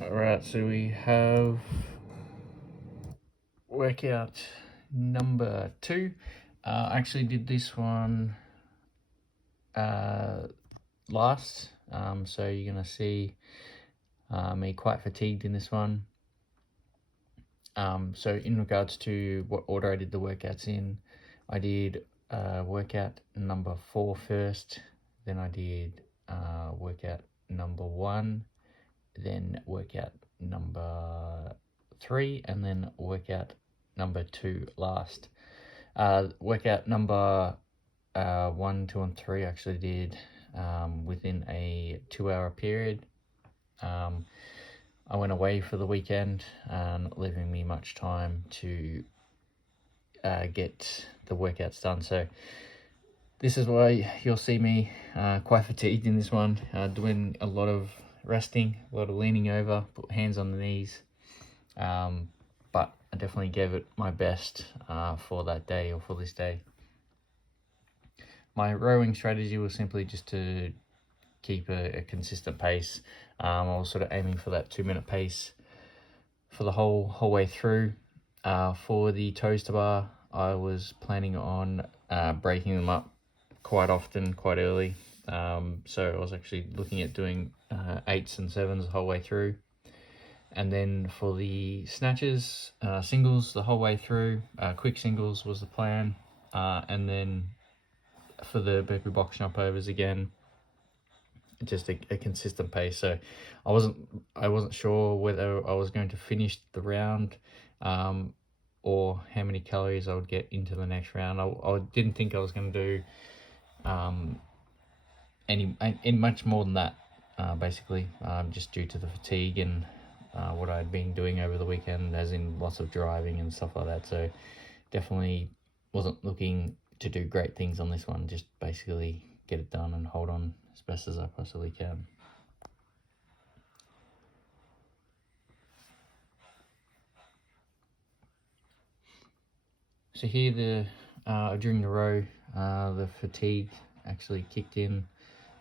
Alright, so we have workout number 2. I actually did this one last, so you're going to see me quite fatigued in this one. So in regards to what order I did the workouts in, I did workout number 4 first, then I did workout number 1, then workout number 3, and then workout number 2 last. Workout number 1, 2, and 3 actually did within a 2-hour period. I went away for the weekend, not leaving me much time to get the workouts done. So this is why you'll see me quite fatigued in this one, doing a lot of resting, a lot of leaning over, put hands on the knees. But I definitely gave it my best for that day, or for this day. My rowing strategy was simply just to keep a consistent pace. I was sort of aiming for that 2-minute pace for the whole way through. For the toes to bar, I was planning on breaking them up quite often, quite early. So I was actually looking at doing 8s and 7s the whole way through. And then for the snatches, singles the whole way through. Quick singles was the plan. And then for the burpee box jump overs, again, just a consistent pace. So I wasn't sure whether I was going to finish the round or how many calories I would get into the next round. I didn't think I was going to do any much more than that, basically, just due to the fatigue and what I'd been doing over the weekend, as in lots of driving and stuff like that. So definitely wasn't looking to do great things on this one, just basically get it done and hold on as best as I possibly can. So here, during the row, the fatigue actually kicked in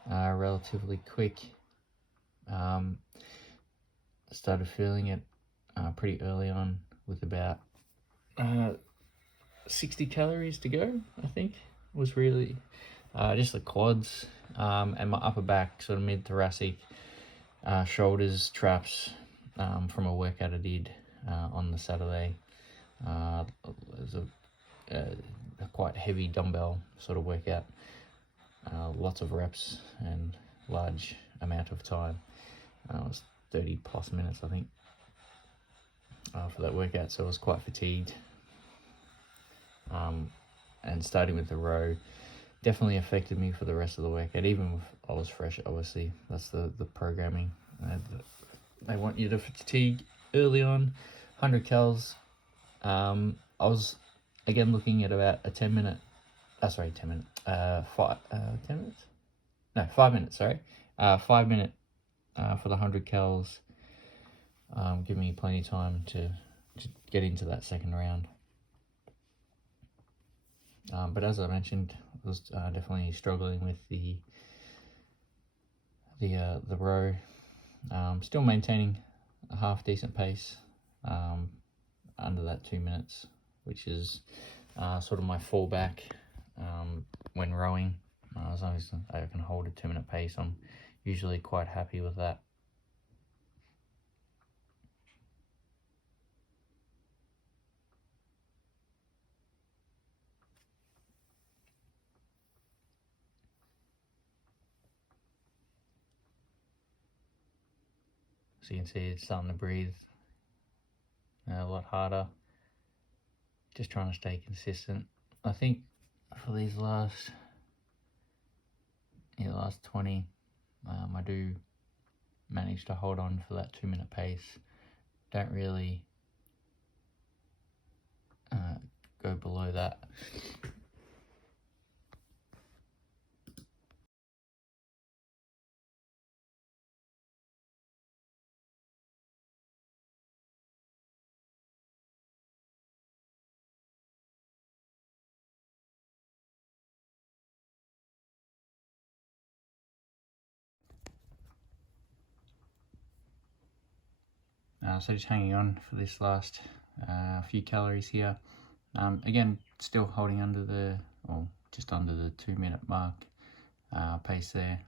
relatively quick. I started feeling it pretty early on, with about 60 calories to go, I think. Was really just the quads and my upper back, sort of mid-thoracic, shoulders, traps from a workout I did on the Saturday. It was a quite heavy dumbbell sort of workout, lots of reps and large amount of time. It was 30 plus minutes, I think, for that workout, so I was quite fatigued. And starting with the row definitely affected me for the rest of the workout, even if I was fresh. Obviously, that's the programming. They want you to fatigue early on, 100 cals. I was again looking at about a 5 minutes? No, 5 minutes, sorry. 5 minute for the 100 cals. Give me plenty of time to get into that second round. But as I mentioned, I was definitely struggling with the row. Still maintaining a half decent pace under that 2 minutes, which is sort of my fallback when rowing. As long as I can hold a 2-minute pace, I'm usually quite happy with that. So you can see it's starting to breathe a lot harder. Just trying to stay consistent. I think for these last 20, I do manage to hold on for that 2-minute pace. Don't really go below that. So just hanging on for this last few calories here. Again, still holding under the, or just under the 2-minute mark pace there,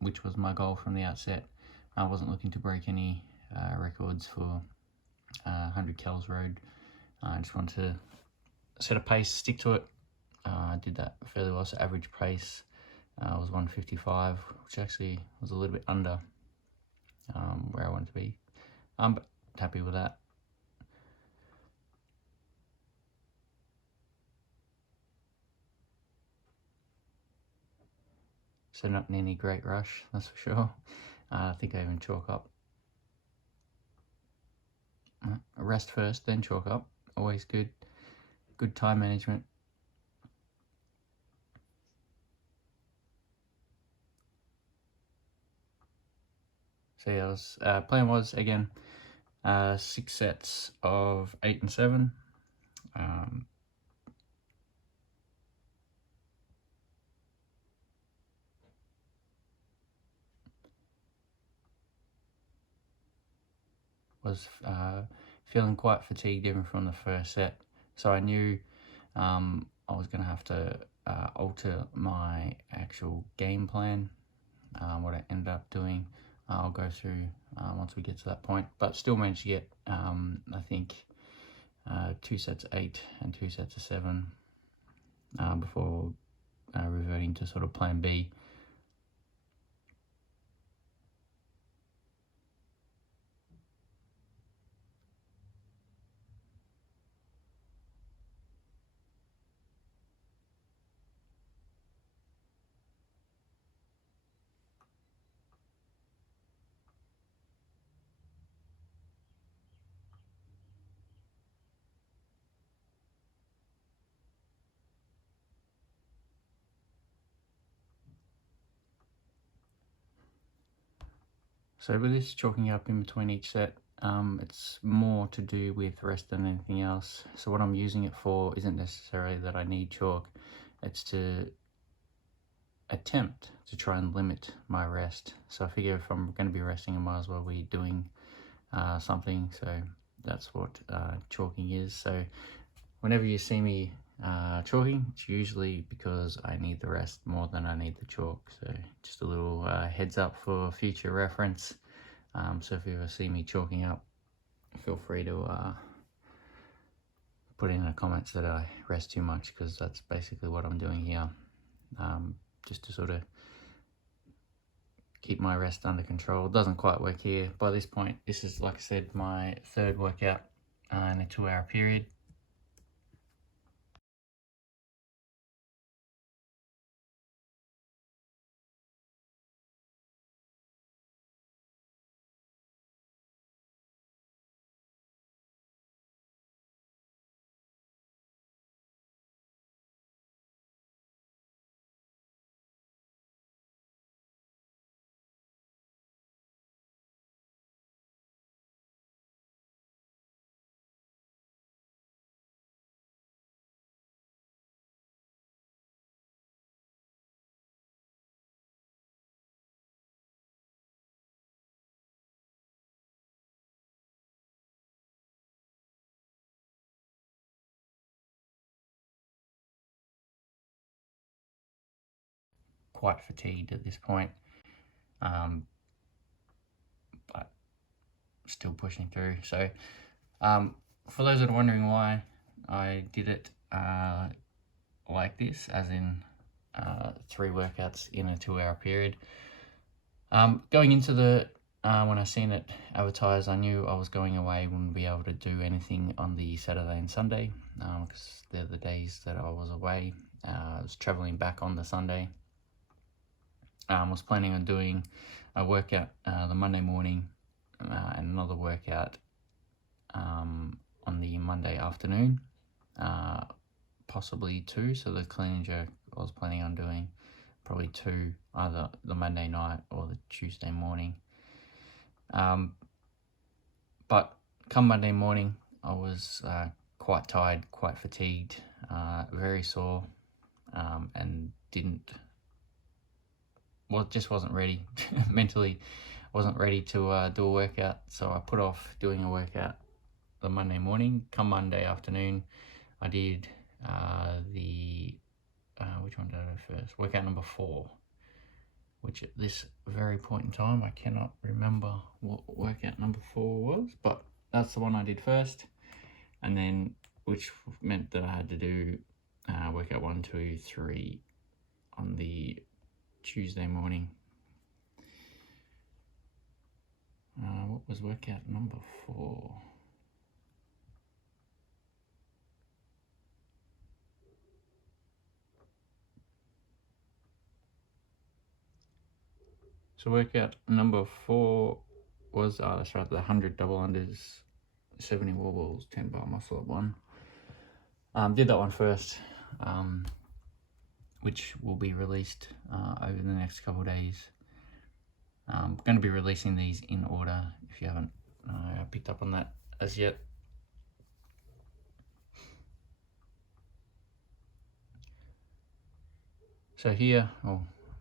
which was my goal from the outset. I wasn't looking to break any records for 100 calories road. I just wanted to set a pace, stick to it. I did that fairly well, so average pace was 155, which actually was a little bit under where I wanted to be. But happy with that. So not in any great rush, that's for sure. I think I even chalk up. Rest first, then chalk up. Always good. Good time management. So yeah, plan was, again, 6 sets of 8 and 7. Was feeling quite fatigued even from the first set, so I knew I was going to have to alter my actual game plan. What I ended up doing, I'll go through once we get to that point, but still managed to get I think 2 sets of 8 and 2 sets of 7 before reverting to sort of plan B. So with this chalking up in between each set, it's more to do with rest than anything else. So what I'm using it for isn't necessarily that I need chalk, it's to attempt to try and limit my rest. So I figure if I'm going to be resting, I might as well be doing something. So that's what chalking is. So whenever you see me chalking, it's usually because I need the rest more than I need the chalk. So just a little heads up for future reference. So if you ever see me chalking up, feel free to put in the comments that I rest too much, because that's basically what I'm doing here. Just to sort of keep my rest under control. It doesn't quite work here. By this point, this is, like I said, my 3rd workout in a 2-hour period. Quite fatigued at this point, but still pushing through. So for those that are wondering why I did it like this, as in 3 workouts in a 2-hour period, going into the when I seen it advertised, I knew I was going away, wouldn't be able to do anything on the Saturday and Sunday, because they're the days that I was away. I was traveling back on the Sunday. Was planning on doing a workout the Monday morning and another workout on the Monday afternoon, possibly 2. So the clean and jerk I was planning on doing probably 2, either the Monday night or the Tuesday morning. But come Monday morning, I was quite tired, quite fatigued, very sore, and just wasn't ready mentally. wasn't ready to do a workout, so I put off doing a workout the Monday morning. Come Monday afternoon, I did which one did I do first? Workout number 4, which at this very point in time, I cannot remember what workout number 4 was, but that's the one I did first. And then, which meant that I had to do workout 1, 2, 3 on the Tuesday morning. What was workout number 4? So workout number 4 was, that's right, the 100 double unders, 70 wall balls, 10 bar muscle up 1. Did that one first, which will be released over the next couple of days. I'm going to be releasing these in order if you haven't picked up on that as yet. So here,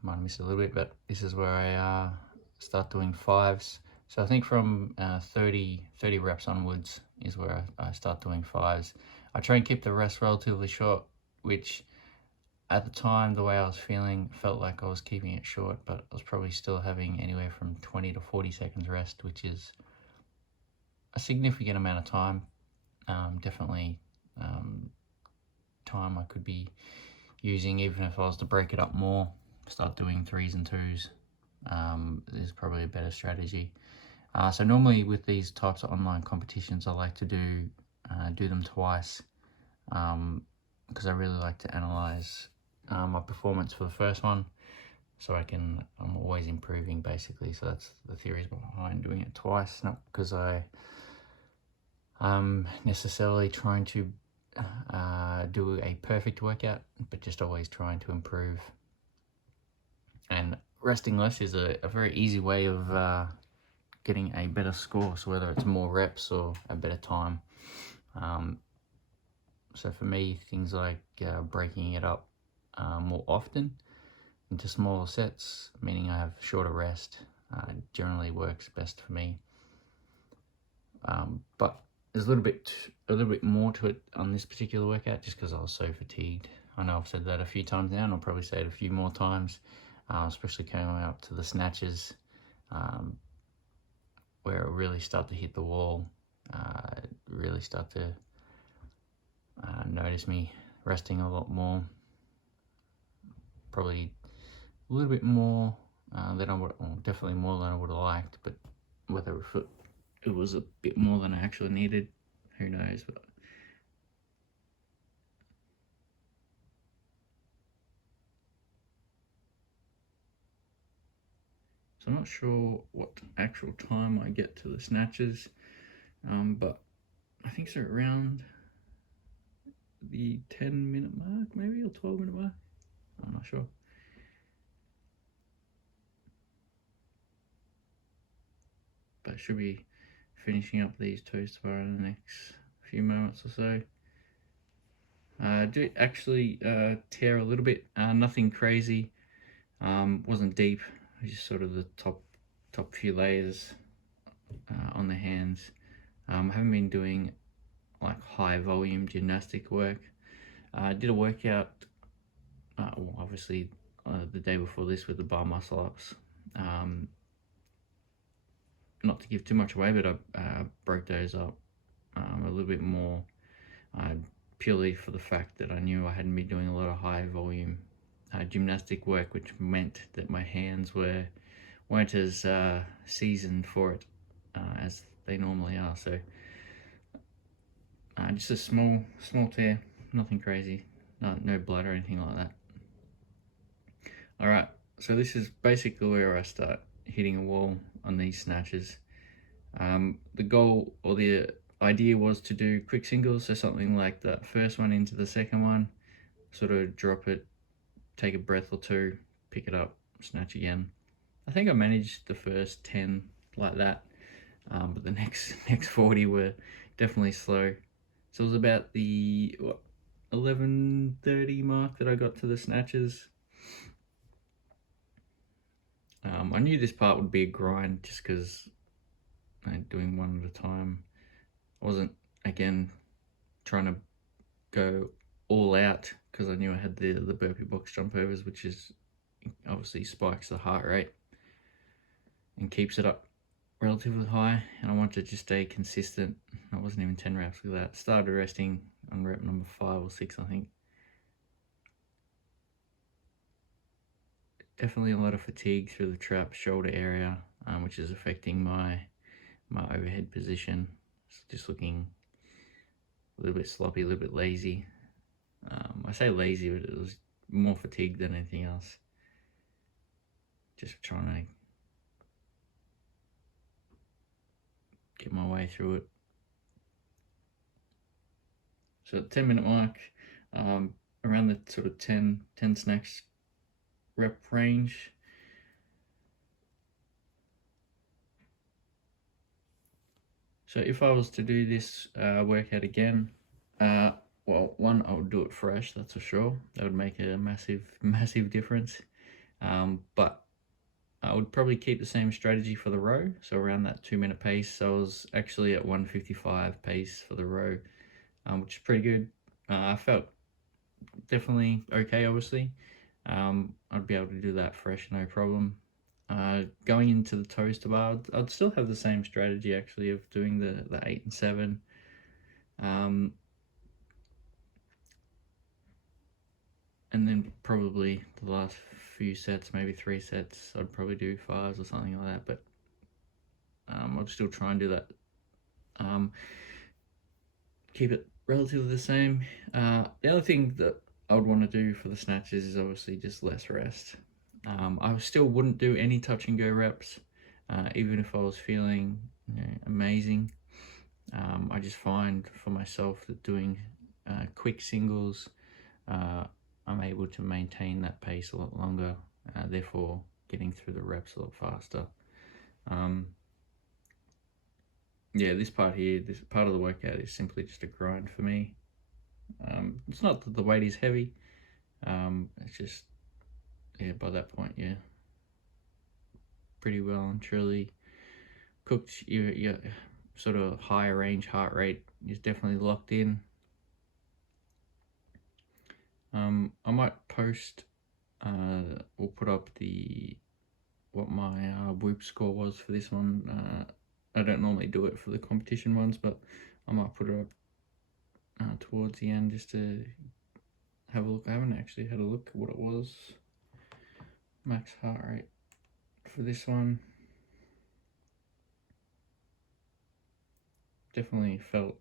might have missed a little bit, but this is where I start doing 5s. So I think from 30 reps onwards is where I start doing 5s. I try and keep the rest relatively short, which at the time, the way I was feeling, felt like I was keeping it short, but I was probably still having anywhere from 20 to 40 seconds rest, which is a significant amount of time. Definitely time I could be using, even if I was to break it up more, start doing 3s and 2s, is probably a better strategy. So normally with these types of online competitions, I like to do them twice, because I really like to analyze my performance for the first one, so I'm always improving basically. So that's the theories behind doing it twice, not because I'm necessarily trying to do a perfect workout, but just always trying to improve. And resting less is a very easy way of getting a better score, so whether it's more reps or a better time. So for me, things like breaking it up more often into smaller sets, meaning I have shorter rest, generally works best for me. But there's a little bit more to it on this particular workout, just because I was so fatigued. I know I've said that a few times now, and I'll probably say it a few more times, especially coming up to the snatches, where it really start to hit the wall, really start to notice me resting a lot more, probably a little bit more than I would, well, definitely more than I would have liked, but whether it was a bit more than I actually needed, who knows. But so I'm not sure what actual time I get to the snatches, but I think it's around the 10-minute mark, maybe, or 12-minute mark. I'm not sure. But I should be finishing up these toes tomorrow in the next few moments or so. I did actually tear a little bit, nothing crazy, wasn't deep, it was just sort of the top few layers on the hands. I haven't been doing like high volume gymnastic work. I did a workout, well, obviously the day before this with the bar muscle ups. Not to give too much away, but I broke those up a little bit more, purely for the fact that I knew I hadn't been doing a lot of high volume gymnastic work, which meant that my hands weren't as seasoned for it as they normally are. So just a small tear, nothing crazy, no blood or anything like that. Alright, so this is basically where I start hitting a wall on these snatches. The goal, or the idea, was to do quick singles, so something like that first one into the second one, sort of drop it, take a breath or two, pick it up, snatch again. I think I managed the first 10 like that, but the next 40 were definitely slow. So it was about the 11:30 mark that I got to the snatches. I knew this part would be a grind just because doing one at a time. I wasn't, again, trying to go all out because I knew I had the burpee box jump overs, which is obviously spikes the heart rate and keeps it up relatively high, and I wanted to just stay consistent. I wasn't even 10 reps with that. Started resting on rep number 5 or 6, I think. Definitely a lot of fatigue through the trap shoulder area, which is affecting my overhead position. It's just looking a little bit sloppy, a little bit lazy. I say lazy, but it was more fatigue than anything else. Just trying to get my way through it. So at the 10-minute mark, around the sort of 10 snatch rep range. So if I was to do this workout again, well, one, I would do it fresh, that's for sure. That would make a massive difference. But I would probably keep the same strategy for the row, so around that 2-minute pace. So I was actually at 1:55 pace for the row, which is pretty good. I felt definitely okay, obviously. I'd be able to do that fresh, no problem. Going into the toes to bar, I'd still have the same strategy actually of doing the 8 and 7. And then probably the last few sets, maybe 3 sets, I'd probably do 5s or something like that. But I'd still try and do that. Keep it relatively the same. The other thing that I would want to do for the snatches is obviously just less rest. I still wouldn't do any touch and go reps, even if I was feeling amazing. I just find for myself that doing quick singles, I'm able to maintain that pace a lot longer, therefore getting through the reps a lot faster. Yeah, this part here, this part of the workout is simply just a grind for me. It's not that the weight is heavy, it's just, yeah, by that point, yeah, pretty well and truly cooked. Your sort of higher range heart rate is definitely locked in. I might post or put up what my whoop score was for this one. I don't normally do it for the competition ones, but I might put it up towards the end just to have a look. I haven't actually had a look at what it was. Max heart rate for this one. Definitely felt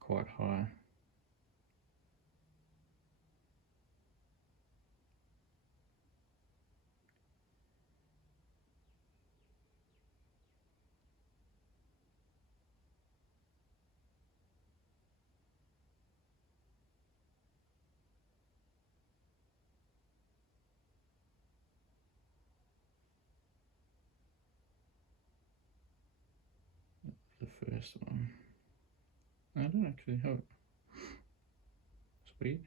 quite high. The first one. I don't actually have it. It's weird.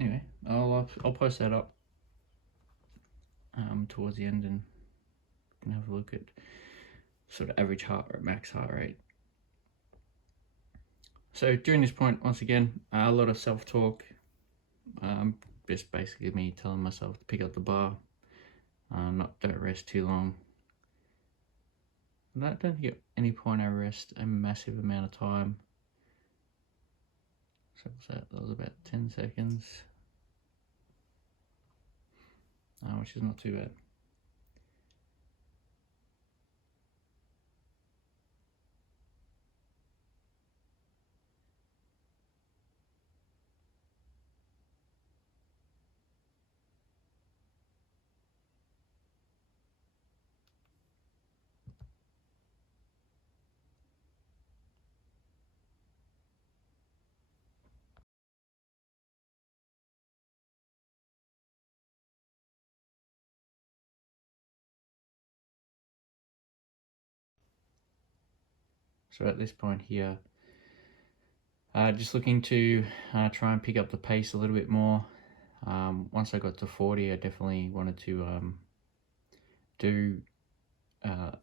Anyway, I'll post that up towards the end, and you can have a look at sort of average heart rate, max heart rate. So during this point, once again, a lot of self-talk. Just basically me telling myself to pick up the bar, don't rest too long. I don't think at any point I rest a massive amount of time. So that was about 10 seconds, which is not too bad. So at this point here, just looking to try and pick up the pace a little bit more. Once I got to 40, I definitely wanted to do a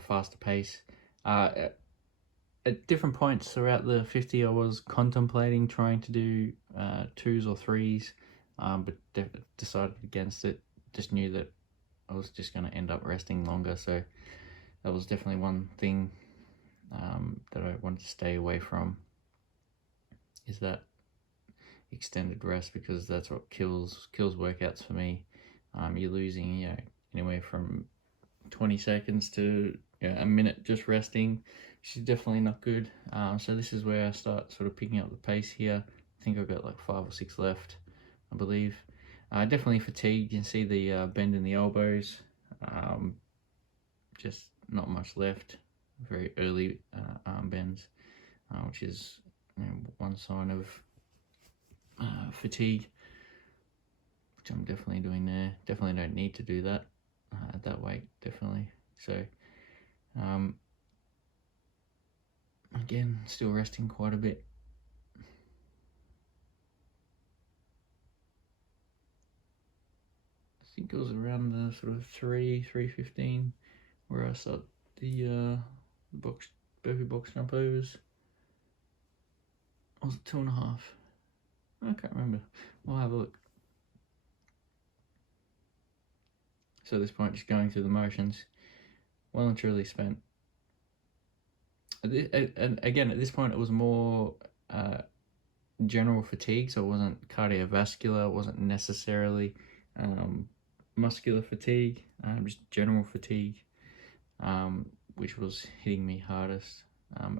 faster pace. At different points throughout the 50, I was contemplating trying to do 2s or 3s, but decided against it. Just knew that I was just going to end up resting longer, so that was definitely one thing that I wanted to stay away from, is that extended rest, because that's what kills workouts for me. You're losing anywhere from 20 seconds to a minute just resting, which is definitely not good. So this is where I start sort of picking up the pace here. I think I've got like 5 or 6 left, I believe. Definitely fatigued. You can see the bend in the elbows. Just not much left. Very early arm bends, which is one sign of fatigue, which I'm definitely doing there. Definitely don't need to do that at that weight, definitely. So again, still resting quite a bit. I think it was around the sort of 3:15 where I started the burpee box jump overs. Or was it 2.5? I can't remember. We'll have a look. So at this point, just going through the motions, well and truly spent. And again, at this point, it was more general fatigue, so it wasn't cardiovascular, it wasn't necessarily muscular fatigue, just general fatigue, which was hitting me hardest.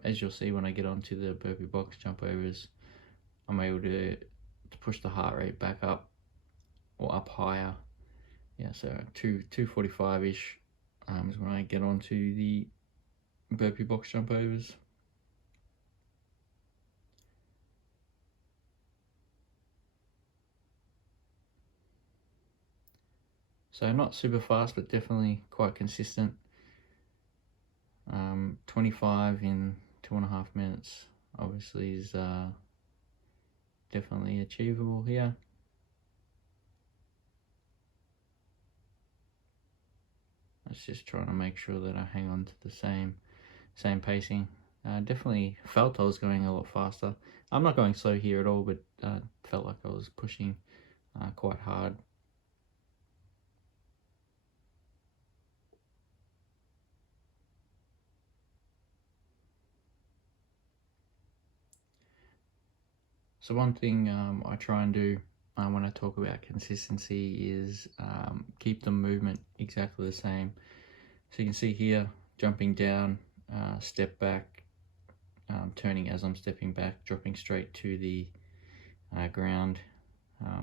As you'll see when I get onto the burpee box jump overs, I'm able to push the heart rate back up or up higher. Yeah, so 245-ish is when I get onto the burpee box jump overs. So not super fast, but definitely quite consistent. 25 in 2.5 minutes obviously is definitely achievable here. I was just trying to make sure that I hang on to the same pacing. Definitely felt I was going a lot faster. I'm not going slow here at all, but felt like I was pushing quite hard. So one thing I try and do when I talk about consistency is keep the movement exactly the same. So you can see here, jumping down, step back, turning as I'm stepping back, dropping straight to the ground.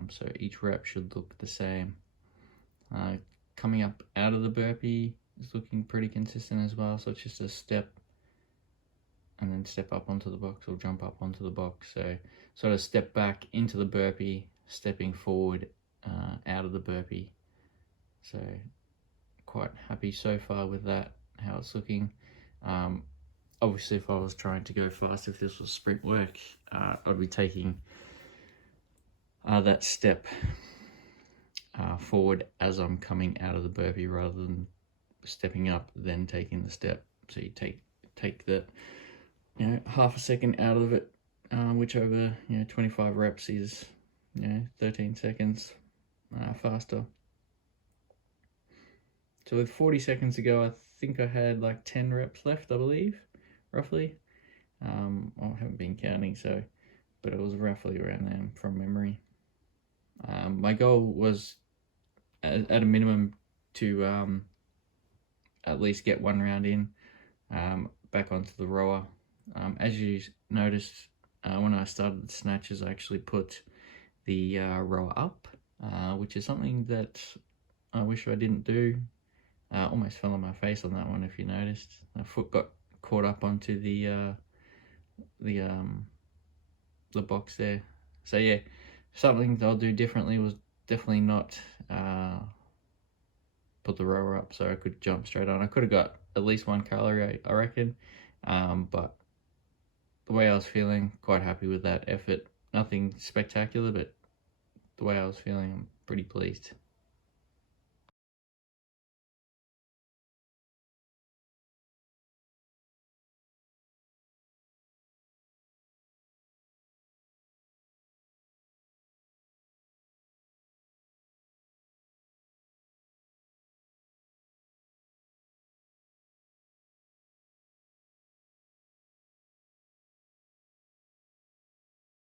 So each rep should look the same. Coming up out of the burpee is looking pretty consistent as well. So it's just a step and then step up onto the box or jump up onto the box. So sort of step back into the burpee, stepping forward out of the burpee. So quite happy so far with that, how it's looking. Obviously if I was trying to go fast, if this was sprint work, I'd be taking that step forward as I'm coming out of the burpee rather than stepping up then taking the step. So you take the half a second out of it, which over 25 reps is 13 seconds faster. So with 40 seconds to go, I think I had like 10 reps left, I believe, roughly. I haven't been counting, but it was roughly around there from memory. My goal was at a minimum to at least get 1 round in, back onto the rower. As you noticed, when I started the snatches, I actually put the rower up, which is something that I wish I didn't do. Almost fell on my face on that one, if you noticed. My foot got caught up onto the box there. So yeah, something that I'll do differently was definitely not put the rower up so I could jump straight on. I could have got at least 1 calorie, I reckon, But the way I was feeling, quite happy with that effort. Nothing spectacular, but the way I was feeling, I'm pretty pleased.